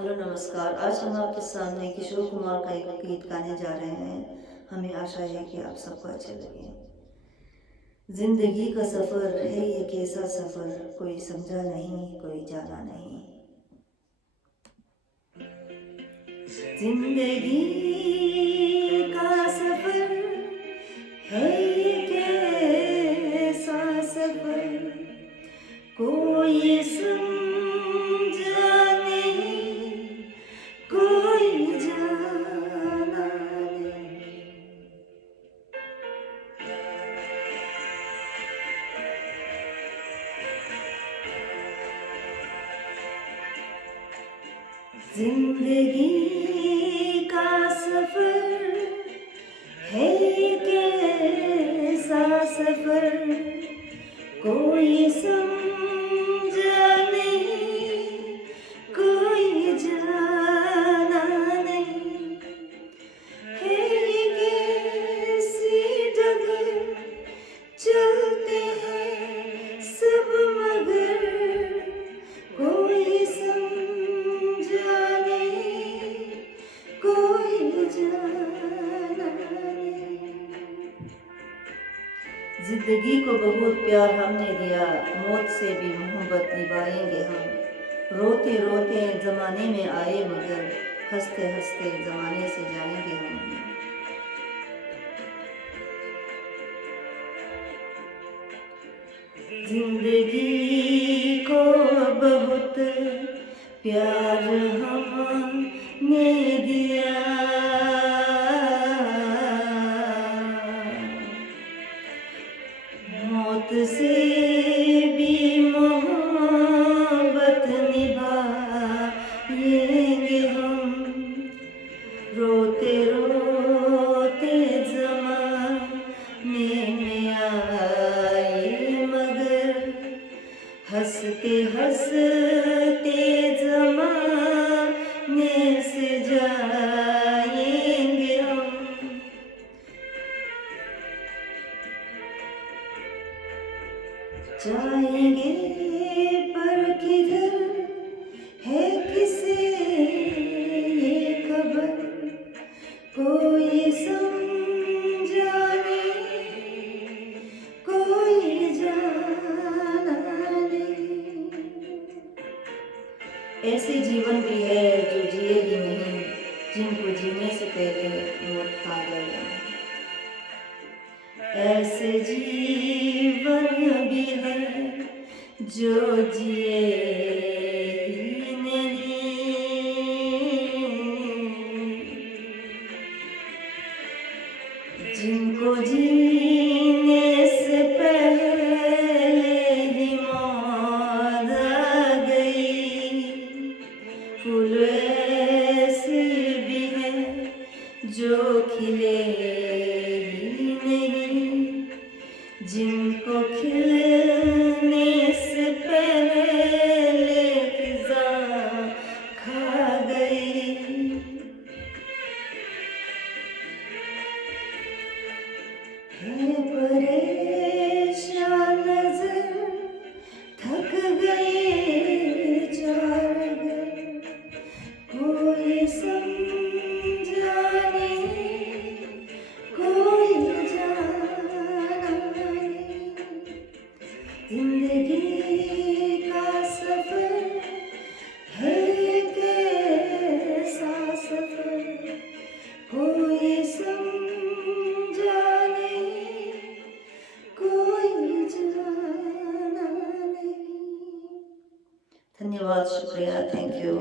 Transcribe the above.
Hello नमस्कार। आज हम आपके सामने किशोर कुमार का एक गीत गाने जा रहे हैं। हमें आशा है कि आप सबको अच्छे लगे। जिंदगी का सफ़र है ये कैसा सफ़र, कोई समझा नहीं कोई जाना नहीं। जिंदगी का सफ़र है ये कैसा सफ़र, कोई समझा नहीं कोई जाना नहीं। जिंदगी का सफ़र है ये कैसा सफ़र, कोई समझा नहीं कोई जाना नहीं। है ये कैसी डगर, चलते हैं सब मगर, कोई समझा नहीं कोई जाना नहीं। जिंदगी को बहुत प्यार हमने दिया, मौत से भी मोहब्बत निभाएंगे हम। रोते रोते जमाने में आए मगर, हंसते हंसते जमाने से जाएंगे हम। जिंदगी को बहुत प्यार हमने दिया, मौत से भी मोहब्बत निभाएंगे हम। रोते रोते जमाने में आए मगर, हंसते हंसते जमाने से जाएंगे हम। जाएंगे पर किधर है किसे ये खबर, कोई समझा नहीं कोई जाना नहीं। ऐसे जीवन भी है जो जिए ही नहीं, जिनको जीने से पहले मौत खा गया। ऐसे जीवन भी है जो जिए ही नहीं, जिनको जीने से पहले ही मौत आ गई। फूल ऐसे भी हैं जो खिले ही नहीं, जिनको खिलने से पहले खिज़ां खा गई। है परेशान नज़र, थक गए जाकर, कोई समझा नहीं कोई जाना नहीं। जिंदगी का सफ़र है कैसा सफ़र, कोई समझा नहीं कोई जाना नहीं। धन्यवाद, शुक्रिया, थैंक यू।